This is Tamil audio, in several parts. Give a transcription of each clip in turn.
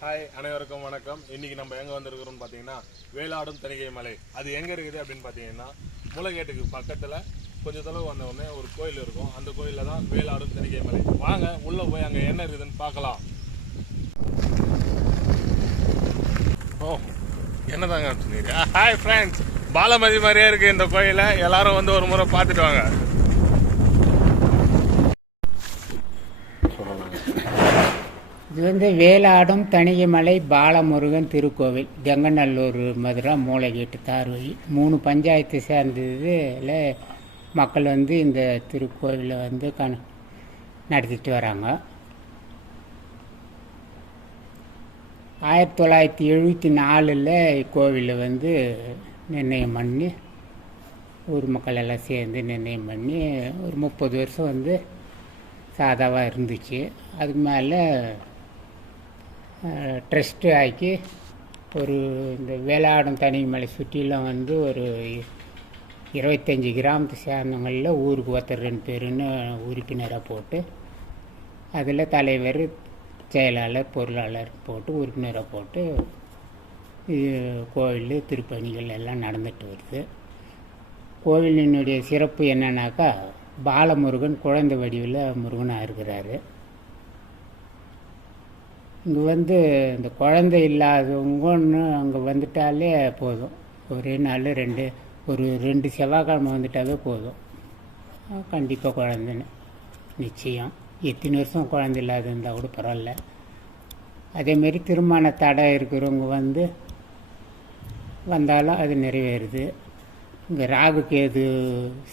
ஹாய் அனைவருக்கும் வணக்கம். இன்னைக்கு நம்ம எங்கே வந்திருக்கிறோம்னு பார்த்தீங்கன்னா வேளாடும் தணிகை மலை. அது எங்கே இருக்குது அப்படின்னு பார்த்தீங்கன்னா முளைகேட்டுக்கு பக்கத்தில் கொஞ்ச தொலைவு வந்த உடனே ஒரு கோயில் இருக்கும். அந்த கோயிலில் தான் வேளாடும் தணிகை மலை. வாங்க உள்ளே போய் அங்கே என்ன இருக்குதுன்னு பார்க்கலாம். ஓ என்னதாங்க சொன்னீங்க ஹாய் ஃப்ரெண்ட்ஸ் பாலமதி மாதிரியே இருக்குது இந்த கோயிலை. எல்லாரும் வந்து ஒரு முறை பார்த்துட்டு வாங்க. இது வந்து வேலாடும் தனியமலை பாலமுருகன் திருக்கோவில் ஜங்கநல்லூர் மதுரா மூளைகேட்டு தார் வழி மூணு பஞ்சாயத்து சேர்ந்ததுல மக்கள் வந்து இந்த திருக்கோவிலை வந்து கண நடத்திட்டு வராங்க. ஆயிரத்தி தொள்ளாயிரத்தி எழுபத்தி நாலில் கோவிலை வந்து நிர்ணயம் பண்ணி ஊர் மக்கள் எல்லாம் சேர்ந்து நிர்ணயம் பண்ணி ஒரு முப்பது வருஷம் வந்து சாதாவாக இருந்துச்சு. அதுக்கு மேலே ட்ரஸ்ட்டு ஆக்கி ஒரு இந்த வேளாடும் தனிமலை சுற்றிலும் வந்து ஒரு இருபத்தஞ்சி கிராமத்தை சேர்ந்தவங்களில் ஊருக்கு ஒருத்தர் ரெண்டு பேருன்னு உறுப்பினராக போட்டு அதில் தலைவர் செயலாளர் பொருளாளர் போட்டு உறுப்பினராக போட்டு இது கோவில் திருப்பணிகள் எல்லாம் நடந்துட்டு வருது. கோவிலினுடைய சிறப்பு என்னன்னாக்கா பாலமுருகன் குழந்தை வடிவில் முருகனாக இருக்கிறாரு. இங்கே வந்து இந்த குழந்தை இல்லாதவங்கன்னு அங்கே வந்துட்டாலே போதும். ஒரே நாள் ரெண்டு ஒரு ரெண்டு செவ்வாய்க்கிழமை வந்துட்டாவே போதும். கண்டிப்பாக குழந்தைன்னு நிச்சயம். எத்தனை வருஷம் குழந்தை இல்லாத இருந்தால் கூட பரவாயில்ல. அதேமாரி திருமண தடை இருக்கிறவங்க வந்து வந்தாலும் அது நிறைவேறுது. இங்கே ராகு கேது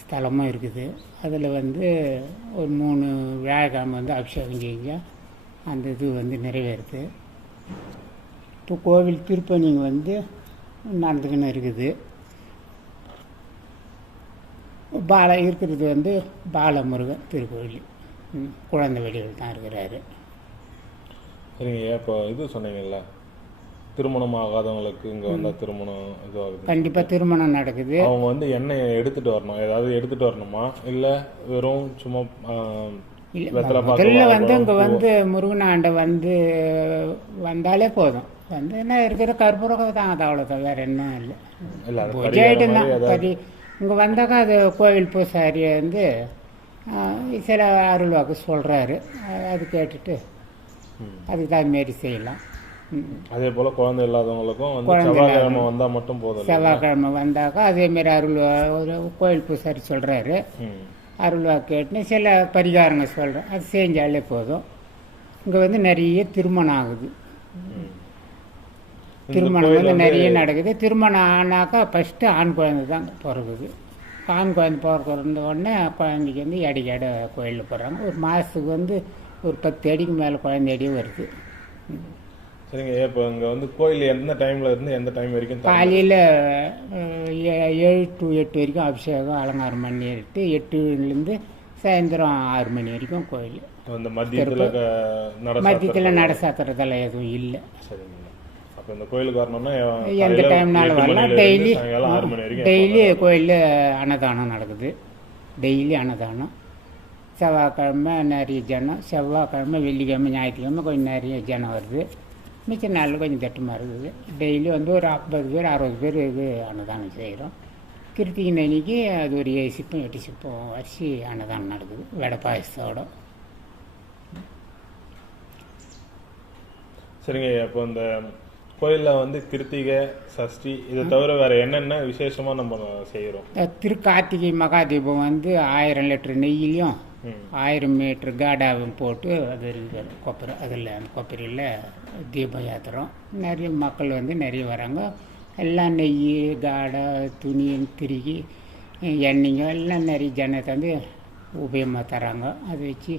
ஸ்தலமும் இருக்குது. அதில் வந்து ஒரு மூணு வியாழக்கிழமை வந்து அபிஷேகம் செஞ்சால் அந்த இது வந்து நிறைவேறுது. இப்போ கோவில் திருப்பணி வந்து நடந்துக்கின்னு இருக்குது. பால இருக்கிறது வந்து பாலமுருகன் திருக்கோவில். குழந்தை வடிவில் தான் இருக்கிறாரு. சரிங்க இப்போ இது சொன்னீங்கல்ல திருமணம் ஆகாதவங்களுக்கு இங்க வந்தா திருமணம் இதுவாகுது. கண்டிப்பாக திருமணம் நடக்குது. அவங்க வந்து எண்ணெய் எடுத்துட்டு வரணும். ஏதாவது எடுத்துட்டு வரணுமா? இல்ல வெறும் சும்மா இல்ல, முதல்ல வந்து இங்கே வந்து முருகனாண்ட வந்து வந்தாலே போதும். வந்து என்ன இருக்கிற கற்பூரம் தான் அது அவ்வளோதான் வேற என்ன இல்லை. இல்ல அது பூஜை பரிகாரம் ஐட்டம் மாதிரி தான் பரி இங்கே வந்தாக்கா அது கோவில் பூசாரி வந்து சில அருள் வாக்கு சொல்கிறாரு அது கேட்டுட்டு. அதுக்கு தான் மாரி செய்யலாம். அதே போல குழந்தை இல்லாதவங்களுக்கும் வந்து செவ்வாய்க்கிழமை வந்தா மட்டும் போதும்? செவ்வாய்க்கிழமை வந்தாக்கா அதேமாரி அருள் ஒரு கோவில் பூசாரி சொல்கிறாரு ம். அருள் வாக்கு கேட்டுன்னு சில பரிகாரங்கள் சொல்கிறேன் அது செஞ்சாலே போதும். இங்கே வந்து நிறைய திருமணம் ஆகுது. திருமணம் வந்து நிறைய நடக்குது. திருமணம் ஆனாக்கா ஃபஸ்ட்டு ஆண் குழந்தை தான் பிறகுது ஆண் குழந்தை பிறந்த உடனே குழந்தைக்கு வந்து எடைக்கு எடை கோயிலில் போடுறாங்க. ஒரு மாதத்துக்கு வந்து ஒரு பத்து அடிக்கு மேலே குழந்தை அடி வருது. சரிங்க இப்போ இங்க வந்து கோயில் எந்த டைம்ல இருந்து எந்த டைம் வரைக்கும் காலையில் ஏழு டு எட்டு வரைக்கும் அபிஷேகம் அலங்காரம் பண்ணிட்டு எட்டுலேருந்து சாயந்தரம் ஆறு மணி வரைக்கும் கோயில். இந்த மத்தியத்துல மத்தியத்தில் நட சாத்திரத்தெல்லாம் எதுவும் இல்லை. சரிங்க. அப்ப இந்த கோயிலுக்கு வரணும்னா எந்த டைம்னாலும் வரலாம். டெய்லி டெய்லி கோயிலில் அன்னதானம் நடக்குது. டெய்லி அன்னதானம். செவ்வாய்க்கிழமை நிறைய ஜனம் செவ்வாய்க்கிழமை வெள்ளிக்கிழமை ஞாயிற்றுக்கிழமை கொஞ்சம் நிறைய ஜனம் வருது. மிச்ச நாளில் கொஞ்சம் தட்டுமா இருக்குது டெய்லி வந்து ஒரு ஐம்பது பேர் அறுபது பேர் இது அன்னதானம் செய்கிறோம் கிருத்திகை அன்னைக்கு அது ஒரு ஏழு சிப்பம் எட்டு சிப்பம் அரிசி அன்னதானம் நடக்குது. வடை பாயசத்தோட. சரிங்க இப்போ இந்த கோயில்ல வந்து கிருத்திகை சஷ்டி இதை தவிர வேற என்னென்ன விசேஷமா நம்ம செய்யறோம் திருக்கார்த்திகை மகாதீபம் வந்து ஆயிரம் லிட்டர் நெய்யிலையும். ஆயிரம் மீட்டர் காடாவும் போட்டு அது இருக்குது கொப்பரை அதில் அந்த கொப்பரையில் தீபம் ஏற்றுறோம் நிறைய மக்கள் வந்து நிறைய வராங்க. எல்லாம் நெய் காடை துணி திருகி எண்ணெய்ங்க எல்லாம் நிறைய ஜனத்தை வந்து உபயோகமாக தராங்க. அதை வச்சு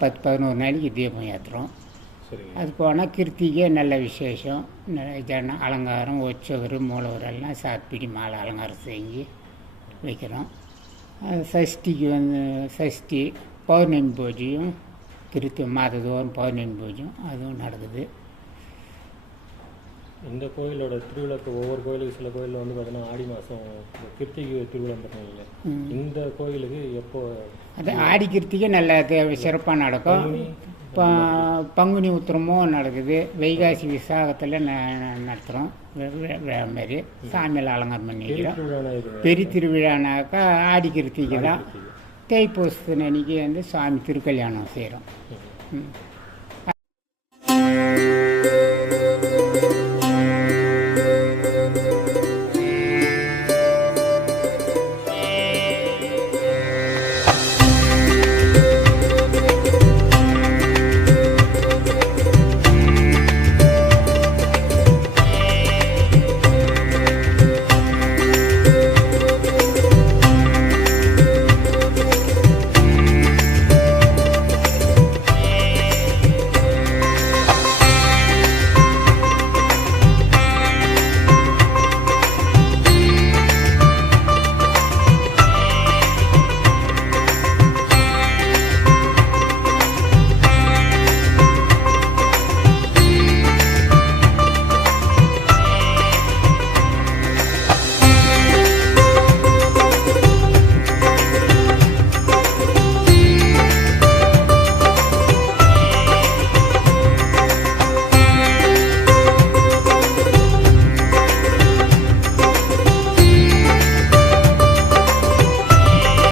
பத்து பதினோரு நாளைக்கு தீபம் ஏற்றுறோம் அது போனால் கிருத்திகை நல்ல விசேஷம். நிறைய ஜனம் அலங்காரம் ஒச்சவர் மூலவர் எல்லாம் சாப்பிடி மாலை அலங்காரம் செஞ்சு வைக்கிறோம். சஷ்டிக்கு வந்து சஷ்டி பௌர்ணமி பூஜையும் கிருத்தி மாதத்தோறும் பௌர்ணமி பூஜையும் அதுவும் நடக்குது. இந்த கோயிலோட திருவிழாக்கு ஒவ்வொரு கோயிலுக்கு சில கோயிலில் வந்து பார்த்தீங்கன்னா ஆடி மாதம் கிருத்திகை திருவிழா பண்ணுவாங்க இந்த கோயிலுக்கு எப்போ அது ஆடி கிருத்திகை நல்ல சிறப்பாக நடக்கும். இப்போ பங்குனி உத்திரமும் நடக்குது. வைகாசி விசாகத்தில் நடத்துகிறோம் மாதிரி சாமியில் அலங்காரம் பண்ணிக்கிறோம். பெரிய திருவிழானாக்கா ஆடி கிருத்திகை தான் தைப்பூசத்து அன்னைக்கு வந்து சுவாமி திருக்கல்யாணம் செய்கிறோம்